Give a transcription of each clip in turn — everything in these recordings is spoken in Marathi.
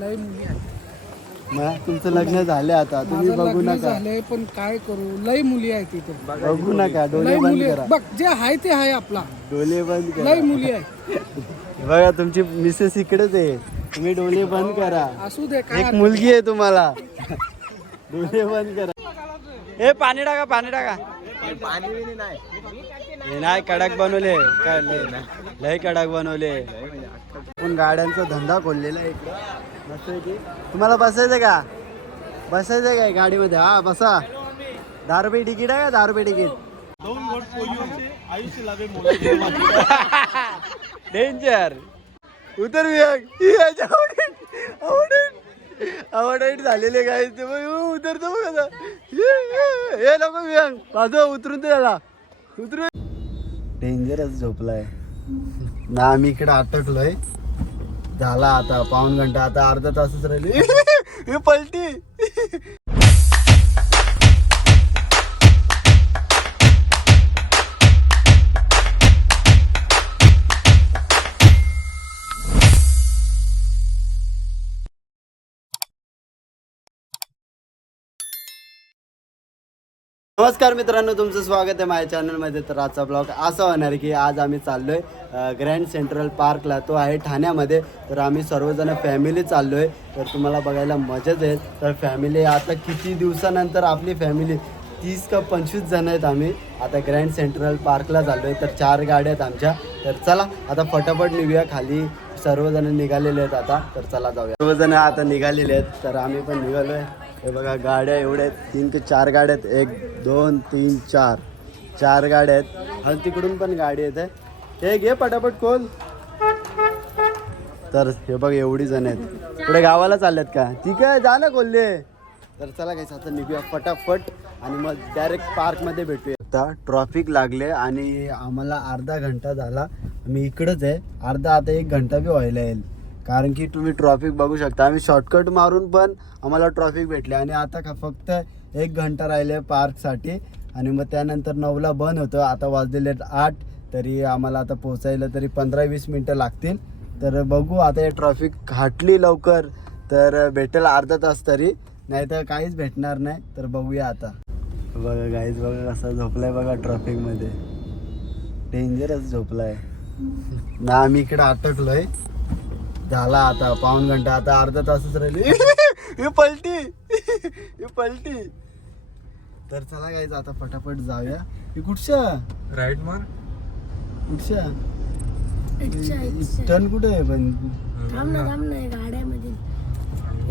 लय मुली आहेत. मग तुमचं लग्न झालं आता तुम्ही माझं बघू लग्न नका. झालंय पण काय करू? लय मुली आहेत तिथे बघू नका डोळे लय बंद मुली करा. आहेत बघ जे आहे ते आहे आपला. डोळे बंद लय करा मुली आहे बघा तुमची मिसेस इकडेच आहे. तुम्ही डोळे बंद करा. असू दे काय एक मुलगी आहे तुम्हाला. डोळे बंद करा. हे पाणी टाका पाणी टाका. हे नाही कडक बनवले. काय लय लय कडक बनवले. आपण गाड्यांचा धंदा खोललेला आहे इकडं. की तुम्हाला बसायचं का? बसायचं काय गाडीमध्ये? हा बसा. दहा रुपये तिकीट आहे का? दहा रुपये तिकीट डेंजर उतर आवडाईट झालेले काय ते हो, उतरतो बघ आता. ये नको विवेक. वाजव उतरून ते त्याला उतरून. डेंजरच झोपलाय. ना आम्ही इकडे अटकलोय. झाला आता पाऊन घंटा आता अर्धा तासच राहिली. पलटी. नमस्कार मित्रांनो तुमचं स्वागत आहे माझ्या चॅनलमध्ये तर आजचा ब्लॉग असा होणार की आज आम्ही चाललोय आहे ग्रँड सेंट्रल पार्कला तो आहे ठाण्यामध्ये. तर आम्ही सर्वजण फॅमिली चाललोय. तर तुम्हाला बघायला मजाच येईल. तर फॅमिली आता किती दिवसानंतर आपली फॅमिली तीस का पंचवीस जण आहेत आम्ही. आता ग्रँड सेंट्रल पार्कला चाललोय. तर चार गाड्या आहेत आमच्या. तर चला आता फटाफट निघूया खाली. सर्वजण निघालेले आहेत आता. तर चला जाऊया. सर्वजण आता निघालेले आहेत. तर आम्ही पण निघालोय. हे बघा गाड्या एवढ्या आहेत. तीन ते चार गाड्या आहेत. एक दोन तीन चार. चार गाड्या आहेत. आणि तिकडून पण गाडी येत. आहे हे घे पटापट खोल. तर हे बघ एवढी जण आहेत. पुढे गावाला चालल्यात का? ठीक आहे जा ना कोल्हे तर चला काही आता निघूया फटाफट आणि मग डायरेक्ट पार्कमध्ये भेटूया. आता ट्रॉफिक लागले आणि आम्हाला अर्धा घंटा झाला. आम्ही इकडंच आहे. अर्धा आता एक घंटा बी व्हायला येईल. कारण की तुम्ही ट्रॉफिक बघू शकता. आम्ही शॉर्टकट मारून पण आम्हाला ट्रॉफिक भेटले. आणि आता का फक्त एक घंटा राहिले पार्कसाठी आणि मग त्यानंतर नऊला बंद होतं. आता वाजलेले आहेत आठ. तरी आम्हाला आता पोचायला तरी पंधरा वीस मिनटं लागतील. तर बघू आता हे ट्रॉफिक हटली लवकर. तर भेटेल अर्धा तास तरी. नाही तर काहीच भेटणार नाही. तर बघूया आता. बघा गाईज बघा कसा झोपलाय बघा ट्रॉफिकमध्ये डेंजरच झोपलाय. ना आम्ही इकडे अटकलोय. झाला आता पाऊन घंटा आता अर्धा तासच राहिली. ही पलटी. ही पलटी. तर चला गाईज आता फटाफट जाऊया. ही कुठच्या? राईट मार. कुठच्या? टर्न कुठे आहे पण?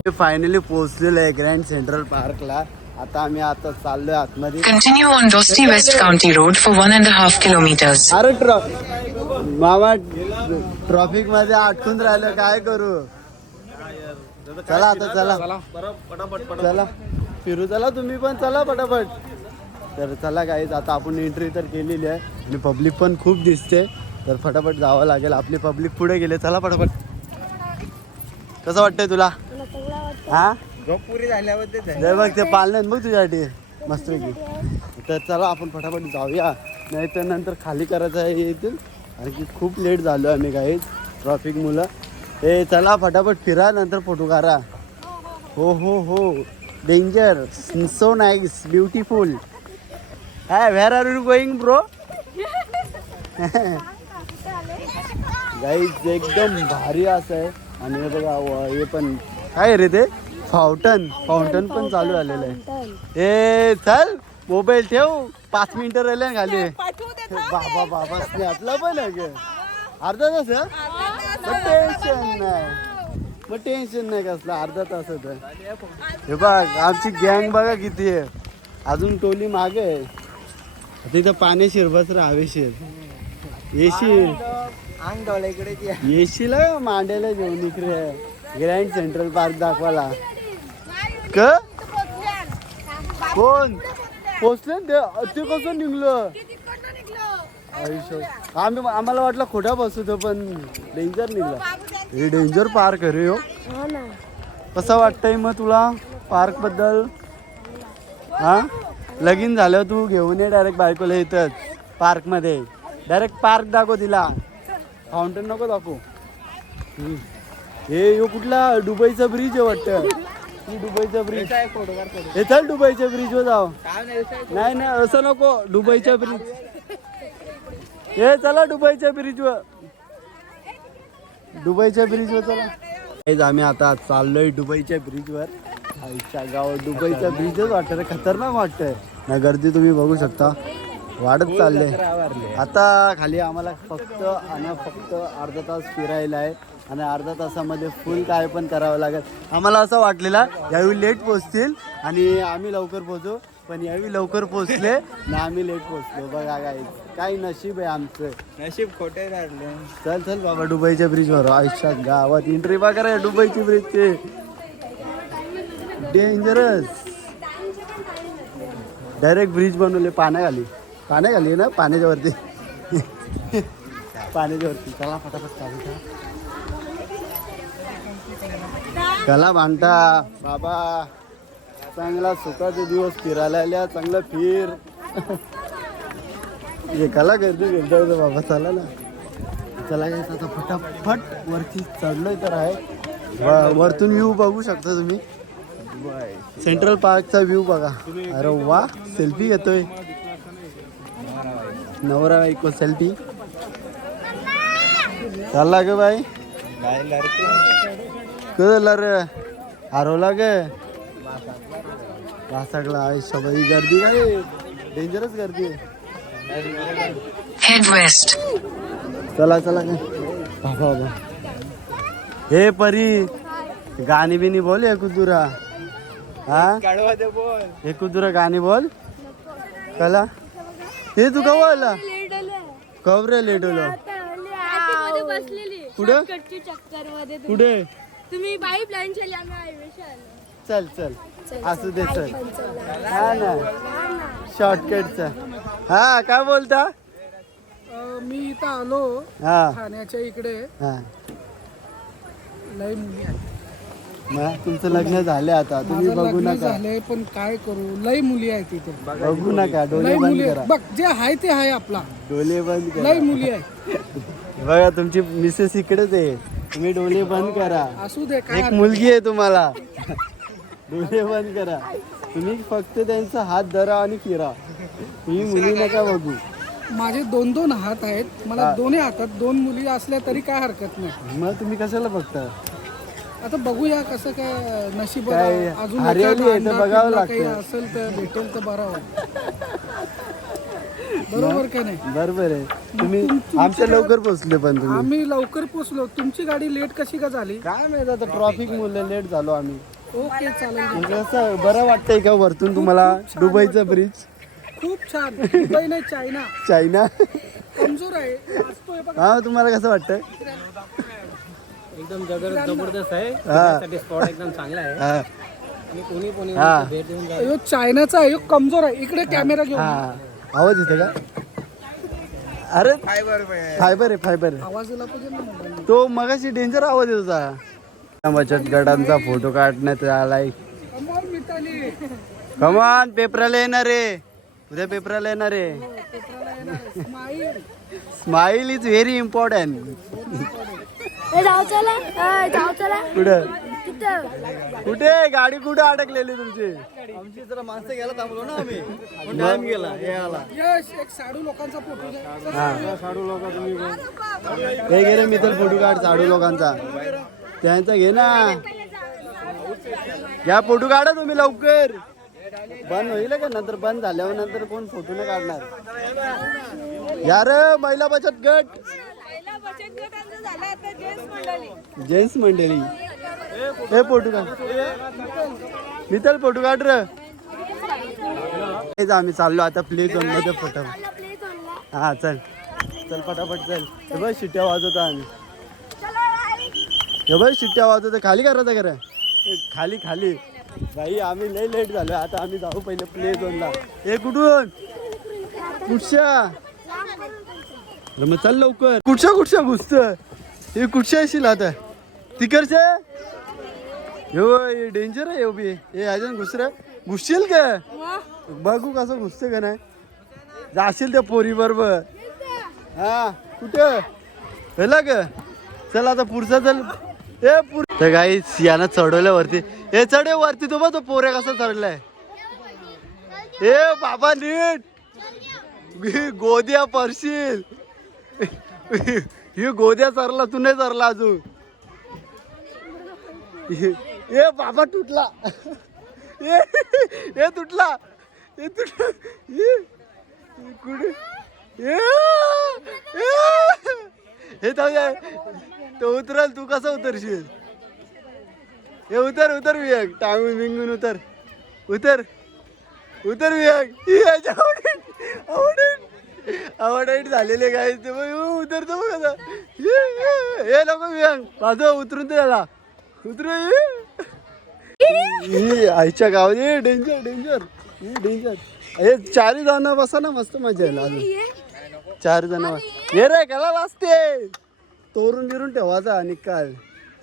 फायनली पोहोचलेलो आहे ग्रँड सेंट्रल पार्कला आता आम्ही आता चाललोय आतमध्ये. Continue on Dosti West County Road for one and a half kilometers. अरे ट्रॉ मामा ट्रॉफिकमध्ये अटकून राहिलं काय करू? चला आता चला. चला. फिरू चला तुम्ही पण चला पटापट. तर चला काहीच आता आपण एंट्री तर केलेली आहे. आणि पब्लिक पण खूप दिसते. तर फटाफट जावं लागेल. आपली पब्लिक पुढे गेले. चला पटापट. कसं वाटतंय तुला? तुला झाल्यावर जय बघ ते पाळले बघ तुझ्यासाठी. मस्तपैकी. तर चला आपण फटाफट जाऊया. नाही तर नंतर खाली करायचं आहे येतील आणि की खूप लेट झालो आम्ही काही ट्रॉफिक मुलं. हे चला फटाफट फिरा नंतर फोटो काढा. हो हो हो. Danger so nice beautiful hi where are you going bro guys एकदम भारी असं आहे. आणि हे बघा व- हे पण काय रे ते. फाउंटन फाउंटन पण चालू झालेलं आहे. ए चल मोबाईल ठेव. पाच मिनिटं राहिले ना खाली. बाबा बाबा स्नॅपला पण आहे ग. अर्धा तास टेन्शन नाही. मग टेन्शन नाही कसलं अर्धा तास होतं हे बघ आमची गँग बघा किती आहे. अजून टोली मागे आहे. तिथं पाणी शिरबस हवेशीर. येशील डोळ्याकडे येशील मांडायला घेऊन इकडे. ग्रँड सेंट्रल पार्क दाखवायला. क? कोण? पोचले ना ते ते कसं निघलं? आयुष्य आम्ही आम्हाला वाटलं खोटा बसतो पण डेंजर निघला. हे डेंजर पार्क आहे रे हो. कसं वाटतंय मग तुला पार्कबद्दल? हा? लगीन झालं तू घेऊन ये डायरेक्ट बायकोला इथंच पार्कमध्ये डायरेक्ट पार्क दाखव तिला. फाउंटन नको दाखव. हे यो कुठला? दुबईचा ब्रिज आहे वाटतं. दुबईचा ब्रिज हे चल दुबईच्या ब्रिज वर जाऊ. नाही नाही असं नको दुबईच्या ब्रिज हे चला दुबईच्या ब्रिज वर. दुबईच्या ब्रिज वर चला. आम्ही आता चाललोय दुबईच्या ब्रिज वर. गाव दुबईचा ब्रिजच वाटत खतरनाक वाटतंय. ना गर्दी तुम्ही बघू शकता. वाढत चालले आता खाली आम्हाला फक्त आणि फक्त अर्धा तास फिरायला आहे. आणि अर्धा तासामध्ये फुल काय पण करावं लागेल. आम्हाला असं वाटलेलं यावेळी लेट पोचतील आणि आम्ही लवकर पोहोचू पण यावेळी लवकर पोचले ना आम्ही लेट पोचलो. बघा काय काय नशीब आहे आमचं. नशीब खोटे राहिले चल चल बाबा दुबईच्या ब्रिजवर आयुष्यात गावात एंट्री बघा दुबईची ब्रिज ते डेंजरस डायरेक्ट ब्रिज बनवले पाण्याखाली पाण्याखाली ना? पाण्याच्या वरती. पाण्याच्या वरती. चला फटाफट चालू करा. चला भांटा बाबा चांगला सुखाचे दिवस फिरायला आल्या चांगलं फिर. हे कला गर्दी फिरता येतं बाबा चला ना. चला काय आता फटाफट वरती चढलोय तर आहे. वरतून व्ह्यू बघू शकता तुम्ही. सेंट्रल पार्कचा व्ह्यू बघा. अरे वा सेल्फी घेतोय. नवरा बायको सेल्फी चालला ग बाई. काय लढते कळलं रे हरवला ग वासगला आयुष्य बाई गर्दी काय डेंजरस गर्दी. आहे Head west. चला चला. काय बाबा बाबा. हे परी गाणी बिनी बोल हे कुदुरा हा? काढवा दे बोल हे कुदुरा गाणी बोल. कला हे तू कवा आला कव रे लेट होलो बसलेली. कुठं? कटची चक्करमध्ये कुठे? तुम्ही बाई प्लॅन केली आम्ही हायवेशी आलो. चल चल. असू दे चल. हा ना. शॉर्टकटचा हा काय बोलता? अं, मी इथं आलो हा. ठाण्याच्या इकडे. हा. लय मुली आहेत. मग तुमचं लग्न झालं आता. तुम्ही माझं बघू लग्न नका. झालंय पण काय करू? लय मुली आहेत तिथे बघू नका. डोळे लय बंद मुली करा. आहेत बघ जे आहे ते आहे आपला. डोळे बंद करा. लय मुली आहेत. बघा तुमची मिसेस इकडेच आहे. तुम्ही डोळे बंद करा. असू दे एक मुलगी आहे तुम्हाला. डोळे बंद करा. तुम्ही फक्त त्यांचा हात धरा आणि फिरा. तुम्ही मुली नका बघू. माझे दोन दोन हात आहेत. मला दोन्ही हातात दोन मुली असल्या तरी काय हरकत नाही. मग तुम्ही कशाला बघता? आता बघूया कसं काय नशीब काय अजून हरियाली आहे अंडा बघावं किंवा काही लागतं. असेल तर भेटेल तर बरं वाटतं बरोबर का नाही? बरोबर आहे. तुम्ही आमच्या लवकर पोहोचले पण तुम्ही. आम्ही लवकर पोचलो तुमची गाडी लेट कशी का झाली? काय माहीत आता ट्रॉफिक मुलं लेट झालो आम्ही. ओके चालेल. म्हणजे असं बरं वाटतंय का वरतून तुम्हाला दुबईचं ब्रिज खूप छान. दुबई नाही चायना. चायना? कमजोर आहे. बघ. हा तुम्हाला कसं वाटतं एकदम जबर जबरदस्त आहे. हा. स्पॉट एकदम चांगला आहे. हा. आणि कोणी कोणी हा. भेट देऊन जा ह्यो चायनाचा आहे ह्यो कमजोर आहे. इकडे कॅमेरा घेऊन. हा. आवाज येतो का? अरे आहे. फायबर आहे फायबर आहे. आवाज दिला पाहिजे ना तो मगाशी डेंजर आवाज येत होता. बचत गटांचा फोटो काढण्यात आलाय. Come on Mitali. Come on पेपराला येणार रे उद्या पेपराला येणार रे smile smile is very important जाऊ चला. ए, जाऊ चला. कुठं? गाडी कुठे अडकलेली तुमची? आमची जरा माणसं घ्यायला थांबलो ना आम्ही. टाइम गेला याला यश एक साडू लोकांचा फोटो घ्या हे. घे रे मित्र फोटो काढ साडू लोकांचा. त्यांचा घे ना. घ्या फोटो काढा तुम्ही लवकर. बंद होईल का? नंतर बंद झाल्यावर नंतर कोण फोटो नाही काढणार. यार महिला बचत गट. जेंट्स मंडळी. हे फोटो काढ मित्र फोटो काढ र. आम्ही चाललो आता प्ले झोनमध्ये फोटो हा चल. चल फटाफट चल. हे बघ शिट्ट्या वाजवतो आम्ही. हे बघ शिट्ट्या वाजवतो. खाली करायचं खरं खाली खाली. भाई आम्ही लय लेट झालो. आता आम्ही जाऊ पहिले प्ले झोनला हे कुठून? कुठच्या अरे मग चल लवकर. कुठच्या कुठच्या घुसत हे कुठच्या येशील आता? तिकडचे हो हे डेंजर आहे हे बी. हे अजून घुसर घुसशील का? बघू कसं घुसतं का नाही. जाशील त्या पोरी बरोबर. हा कुठं? हेला ग. चल आता पुढचा चल. ए पुर तर काही यानं चढवलं वरती. ए चढे वरती तो बघ तो पोऱ्या कसा चढलाय. ए बाबा नीट. गी- गोद्या परशील ही गोद्या चरला तू नाही चरला अजून. ए बाबा तुटला. ए तुटला. ए तुटला. कुठे? हे तो उतरल तू कसं उतरशील? हे उतर उतर विवेक. टांगून बिंगून उतर. उतर. उतर विवेक. ही याच्या आवडीत झालेले काय ते उ- उतरतो बघ आता. ये, ये. हे नको विवेक माझं उतरून ते याला. उतरू ही आईच्या गावात ये डेंजर डेंजर ही डेंजर हे चारही जण बसा ना मस्त मजा येईल अजून चार जण ये. रे कला वाजते तोरून बिरून ठेवायचा निकाल.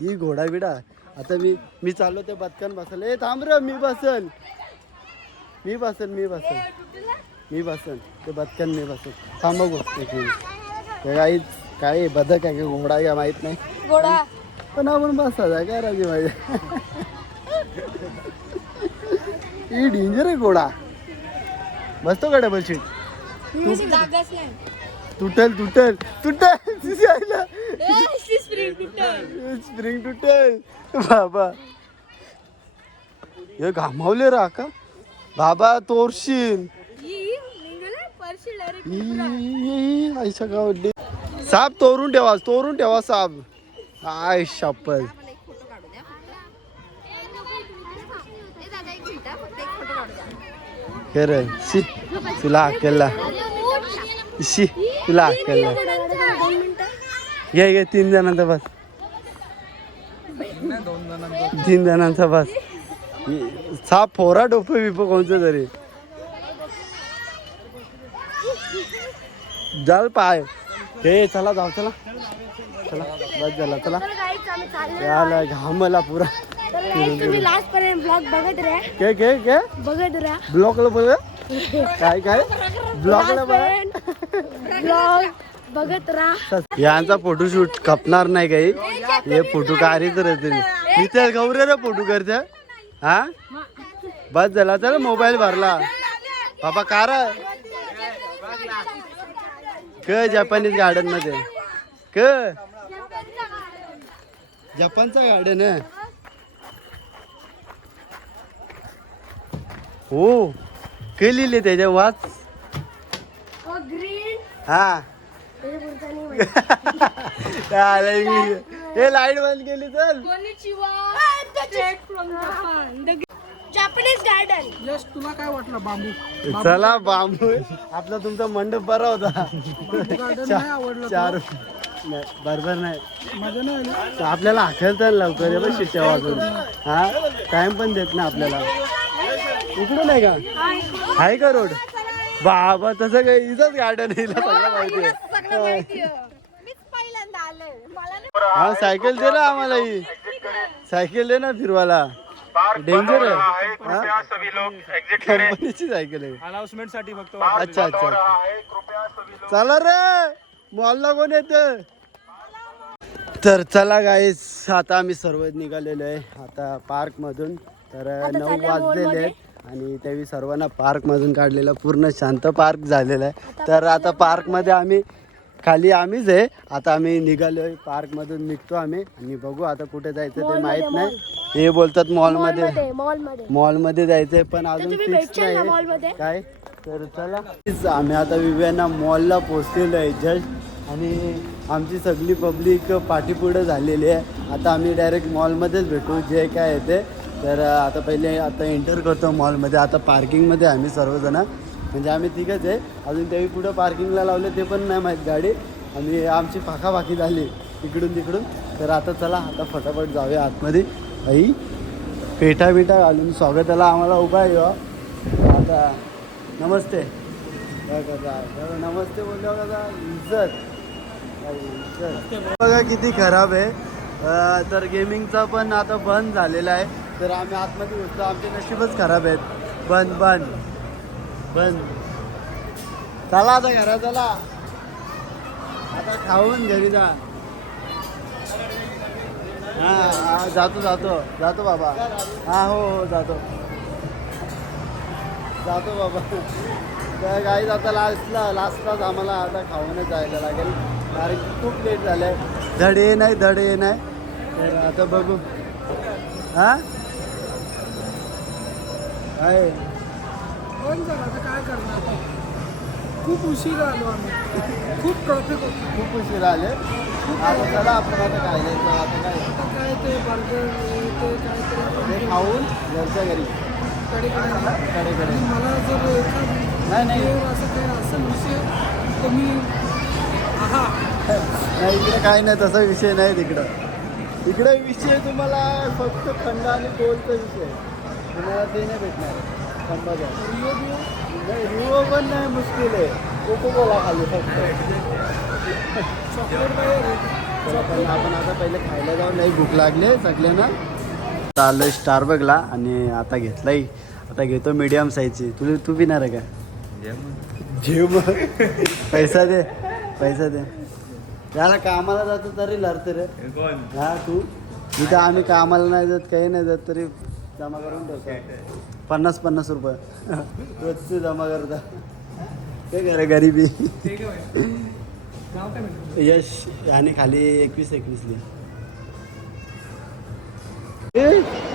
ही घोडा बिडा. आता मी मी चाललो ते बदकन बसल ए थांब रे मी बसल. मी बसल मी बसल. मी बसल ते बदकन मी बसल थांब बघू एक मिनिट ते काही काय बदक आहे का घोडा आहे का माहीत नाही? घोडा. पण आपण बसायचा काय राजी माहिती ही डेंजर आहे घोडा. बसतो का डबल नाही. तुटल तुटल. तुटल स्प्रिंग तुटेल. बाबा. हे घामावले रा का बाबा तोरशील. डायरेक्ट ई, गावात साप तोरून ठेवा तोरून ठेवा साप. आय शपल खरं शी तुला अक्कलला. शी तुला मिनिटं घे घे तीन जणांचा बस. तीन जणांचा बस. साप फोरा डोपं बिप कोणतं तरी. जाल पाय. हे चला जाऊ चला. चला बस झाला चला. याला घामला पुरा. तर गाईच तुम्ही लास्ट पर्यंत ब्लॉग बघत राहा. के के के? बघत राहा. बघ. काय काय? ब्लॉकला बघ. ब्लॉग बघत राहा. यांचा फोटोशूट खपणार नाही काही. हे फोटो काढीत राहतील मी तर गौरे रे फोटो करते हा? बस झाला तर मोबाईल भरला. बाबा कार क जपानीज गार्डनमध्ये क? जपानचा गार्डन आहे. हो. के लिहिले त्याच्या वाच. ग्रीन हा. हे लाइट बंद केली चल. जापनीज गार्डन यश तुला काय वाटलं बांबू? चला बांबू. आपला तुमचा मंडप बरा होता. गार्डन नाही आवडलं चार नाही बरोबर नाही. मजा नाही आपल्याला हाकलता लवकर आहे शिट्ट्या वाजून हा? टाइम पण देत नाही आपल्याला. इकडे नाही का? आहे का रोड? बाबा तसं काही इथंच गार्डन सगळं माहिती आहे. हा सायकल दे ना आम्हाला ही. सायकल दे ना फिरवायला. डेंजर आहे. हा? कंपनीची सायकल आहे अनाउन्समेंटसाठी फक्त अच्छा अच्छा चला रे. मॉलला कोण येत? तर चला गाईस आता आम्ही सर्व निघालेलो आहे. आता पार्क मधून तर नऊ वाजलेले आहेत. आणि त्यावेळी सर्वांना पार्क मधून काढलेलं पूर्ण शांत पार्क झालेला आहे. तर आता पार्कमध्ये आम्ही खाली आम्हीच आहे आता आम्ही निघालोय पार्क मधून निघतो आम्ही. आणि बघू आता कुठे जायचं ते माहीत नाही. हे बोलतात मॉलमध्ये मध्ये मॉलमध्ये मॉलमध्ये जायचंय पण अजून फिक्स नाही? काय? तर चला. आम्ही आता विव्याना मॉलला पोहोचलेलो आहे जस्ट आणि आमची सगळी पब्लिक पाठीपुढं झालेली आहे. आता आम्ही डायरेक्ट मॉलमध्येच भेटू जे काय आहे ते. तर आता पहिले आता एंटर करतो मॉलमध्ये. आता पार्किंगमध्ये आम्ही सर्वजण. म्हणजे आम्ही तिघंच आहे. अजून त्यावेळी पुढं पार्किंगला लावले ते पण नाही माहीत गाडी. आणि आमची फाकाफाकी झाली इकडून तिकडून. तर आता चला आता फटाफट जाऊया आतमध्ये. आई पेठा बिठा घालून स्वागताला आम्हाला उभा आहे हो. आता नमस्ते. नमस्ते बोललो कसा इज्जत. बघा किती खराब आहे. तर गेमिंगचा पण आता बंद झालेला आहे. तर आम्ही आतमध्ये घुसतो आमचे नशीबच खराब आहेत. बंद बंद. बंद चला आता घरा चला. आता खाऊन घरी जा. हा जातो जातो. जातो बाबा. हा हो हो जातो. जातो बाबा. तर गाईज आता लास्टला लास्टलाच आम्हाला आता खाऊनच जायला लागेल. कारण की खूप लेट झालंय. धड ये नाही धड ये नाही. तर आता बघू. हा? आहे. कोण झालं आता काय करणार खूप उशीर आलो आम्ही. खूप ट्रॉफिक होती. खूप उशीर आले. आता चला आपण आता येतो आता काय आता काय ते बर्गर ते आपण हे खाऊन घरच्या घरी. कडे कडे कडे कडे मला जर एखाद नाही नाही. असं काही असं विषय तर मी आहा. नाही इकडे काही नाही तसा विषय नाही तिकडं. इकडे विषय तुम्हाला फक्त थंड आणि गोलचा विषय. तुम्हाला ते नाही भेटणार. नाही रिओ पण नाही मुश्किल आहे. कोको कोला खाली फक्त. चॉकलेट पण आपण आता पहिले खायला जाऊन नाही भूक लागले सगळ्यांना. आता आलोय स्टारबकला आणि आता घेतलाय. आता घेतो मीडियम साईजची तुला तू पिणार आहे का? जेव पैसा दे. पैसा दे. याला कामाला जातो तरी लढते रे. हा तू. इथं आम्ही कामाला नाही जात काही नाही जात तरी जमा करून ठेवतो. पन्नास पन्नास रुपये. रोजचे जमा करता. ते करे गरिबी. यश आणि खाली एकवीस एकवीस लिहा.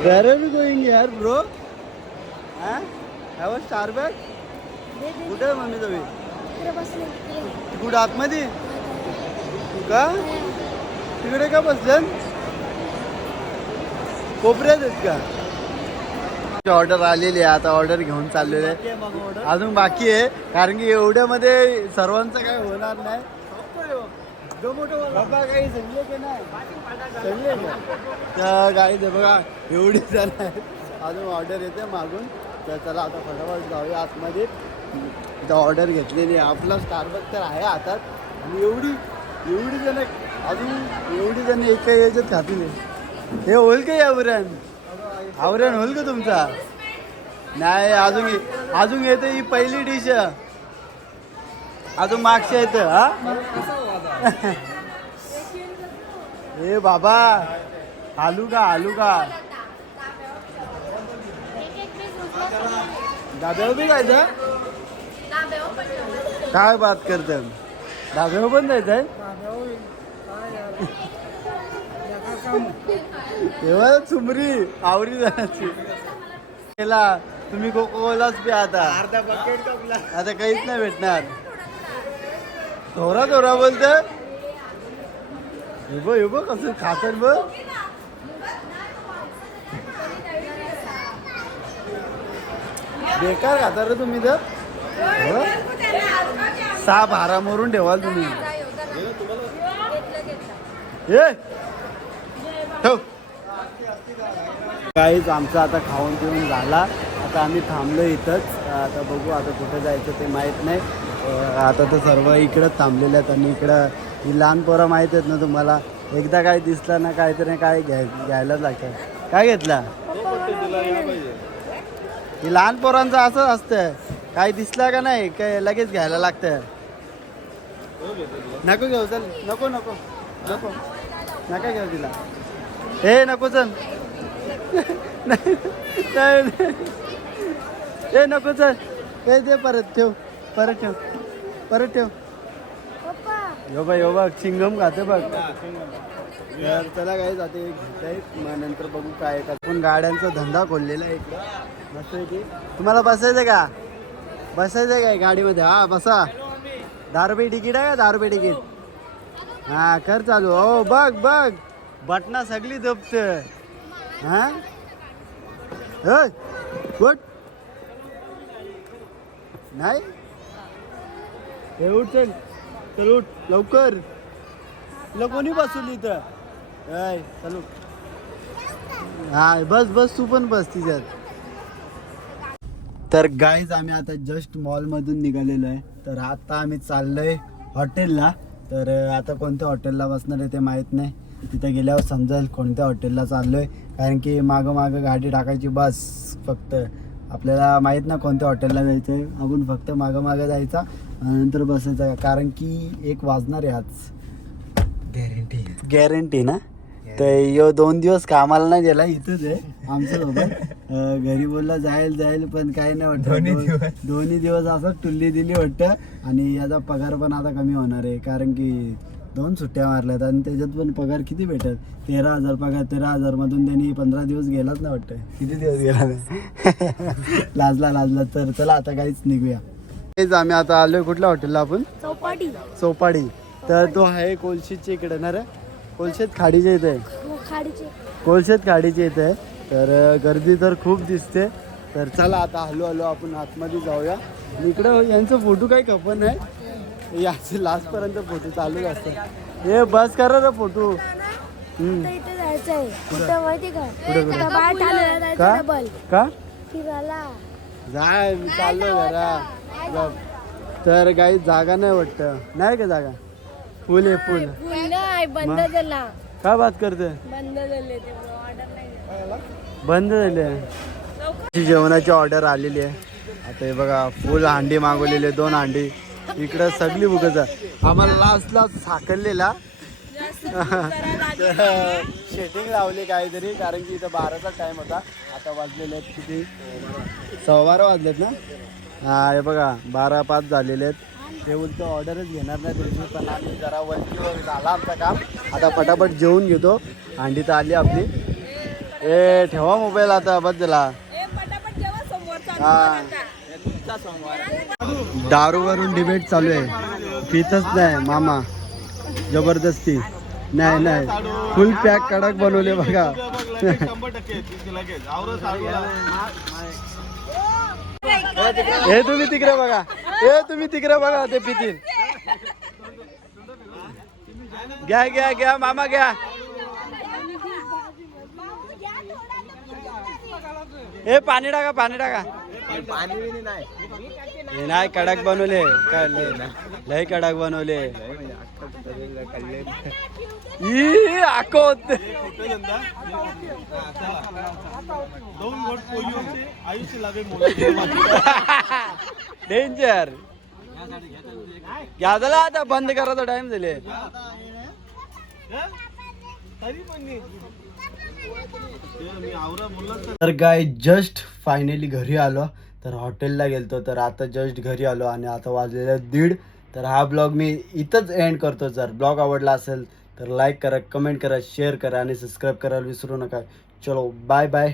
वेर आर यू गोइंग यार bro have a star bag कुठे मम्मी तुम्ही? इकडे कुठं आतमध्ये? का? तिकडे का बसल्या कोपऱ्यात आहेत का? ऑर्डर आलेली आहे आता ऑर्डर घेऊन चाललेली आहे. अजून बाकी आहे कारण की एवढ्यामध्ये सर्वांचं काय होणार नाही. काही तर ते बघा एवढी जण आहेत. अजून ऑर्डर येते मागून. तर चला आता फटाफट जाऊया आतमध्ये. ऑर्डर घेतलेली आहे. आपला स्टारबक तर आहे हातात. आणि एवढी एवढी जण अजून एवढी जण एका याच्यात खातील. हे होईल का यावरण आवरण होईल का तुमचा? नाही अजून अजून येते ही पहिली डिश अजून मागच्या येतं हा? ए बाबा आलू का आलू का डाब्यावर बी जायचं काय बात करते? डाब्यावर पण जायचंय? तेव्हा चुमरी आवरी जाण्याची. केला तुम्ही कोको कोलाच प्या आता. अर्धा बकेट कपला. आता काहीच नाही भेटणार. थोरा थोरा बोलत युब युब कसं खातात बघ. बेकार खाता रे तुम्ही तर. हो? सहा बारा मरून ठेवाल तुम्ही. ये ठेव काहीच आमचं आता खाऊन पिऊन झाला. आता आम्ही थांबलो इथंच. आता बघू आता कुठं जायचं ते माहीत नाही. आता तर सर्व इकडंच थांबलेले आहेत आणि इकडं ही लहान पोरं माहीत आहेत ना तुम्हाला. एकदा काय दिसलं ना काहीतरी काय घ्याय घ्यायलाच लागतं काय घेतला? ही लहान पोरांचं असंच असतं काय दिसलं का नाही? काय लगेच घ्यायला लागतं नको घेऊ चल. नको नको. नको. नका घेऊ तिला. ए नको चल. नाही नाही. ए नको चल. ए दे परत ठेव परत ठेव परत ठेव. यो बघ यो बघ चिंगम खाते बघ. तर चला काय जाते घेत आहेत मग नंतर बघू काय का पण गाड्यांचा धंदा खोललेला आहे मस्त आहे की? तुम्हाला बसायचं का? बसायचं काय गाडीमध्ये? हा बसा. दहा रुपये तिकीट आहे का? दहा रुपये तिकीट हा कर चालू. हो बघ बघ. बटना सगळी दबत हा? होय? गुड नाही? हे उठ चल. चल उठ. लवकर. तुला कोणी बसवली इथं? ऐ चल उठ. हा बस बस तू पण बस तिच्यात. तर गाईज आम्ही आता जस्ट मॉलमधून निघालेलो आहे. तर आता आम्ही चाललोय हॉटेलला तर आता कोणत्या हॉटेलला बसणार आहे ते माहीत नाही. तिथे गेल्यावर समजेल कोणत्या हॉटेलला चाललोय कारण की मागं मागं गाडी टाकायची बस फक्त. आपल्याला माहीत ना कोणत्या हॉटेलला जायचं आहे आपण फक्त मागं मागं जायचा नंतर बसायचं. कारण की एक वाजणार आहे आज. गॅरंटी गॅरंटी ना? तर यो दोन दिवस कामाला नाही गेला इथंच आहे आमच्यासोबत अं, घरी बोलला जाईल जाईल पण काही नाही वाटतं. दोन्ही दिवस. असं टुल्ली दिली वाटतं. आणि याचा पगार पण आता कमी होणार आहे. कारण की दोन सुट्ट्या मारल्यात आणि त्याच्यात पण पगार किती भेटत? तेरा हजार पगार तेरा हजार मधून त्यांनी पंधरा दिवस गेलाच ना वाटतं? किती दिवस गेला नाही लाजला लाजला. तर चला आता काहीच निघूया. तेच आम्ही आता आलोय कुठल्या हॉटेलला आपण? चौपाटी. चौपाडी तर तो आहे कोलशीच्या इकडे ना रे? कोलशेत खाडीच्या इथे. आहे. खाडीचे. कोलशेत खाडीच्या इथे. आहे. तर गर्दी तर खूप दिसते. तर चला आता हलो हलो आपण आतमध्ये जाऊया. इकडं यांचं फोटो काही खपन आहे. याचे लास्टपर्यंत फोटो चालूच असतात हे बस करा रे फोटो. इथे कुठं माहिती का? कुठं, कुठं? आता बाहेर ठाण्याला का? जायचं डबल का? फिरायला. जाय मी चाललो जरा. तर काही जागा नाही वाटतं. नाही का जागा? फुल आहे फुल. फुल नाही. बंद झाला. काय बात करते बंद झाले ते ऑर्डर नाही बंद झाले. जेवणाची ऑर्डर आलेली आहे. आता हे बघा फुल हांडी मागवलेली आहे दोन हांडी. इकडं सगळी बुकच आहे आम्हाला लास्टला साकरलेला शेटिंग लावली काहीतरी कारण की इथं बाराचा टाइम होता. आता वाजलेले आहेत किती? सव्वा वाजलेत ना? हा हे बघा बारा पाच झालेले आहेत. ते बोलतो ऑर्डरच घेणार नाही त्यांची पण आम्ही जरा वरतीवर झाला आमचं काम. आता पटापट जेवून घेतो. हांडी तर आली आपली. ए ठेवा मोबाईल आता बस झाला हा. दारूवरून डिबेट चालू आहे. पितच नाही मामा. जबरदस्ती. नाही नाही. फुल पॅक कडक बनवले बघा. हे तुम्ही तिकडे बघा. हे तुम्ही तिकडे बघा ते पितील. घ्या घ्या घ्या मामा घ्या. हे पाणी टाका पाणी टाका. पाणी नाही हे नाही कडक बनवले. काय लय कडक बनवले. ई, आकोत डेंजर घ्या झाला आता बंद करायचा टाइम झाले. तर तर काय जस्ट फायनली घरी आलो. तर हॉटेलला गेलतो. तर आता जस्ट घरी आलो आणि आता वाजलेलं दीड. तर हा ब्लॉग मी इथंच एंड करतो. जर ब्लॉग आवडला असेल तर लाईक करा कमेंट करा शेअर करा आणि सबस्क्राईब करायला विसरू नका. चलो बाय बाय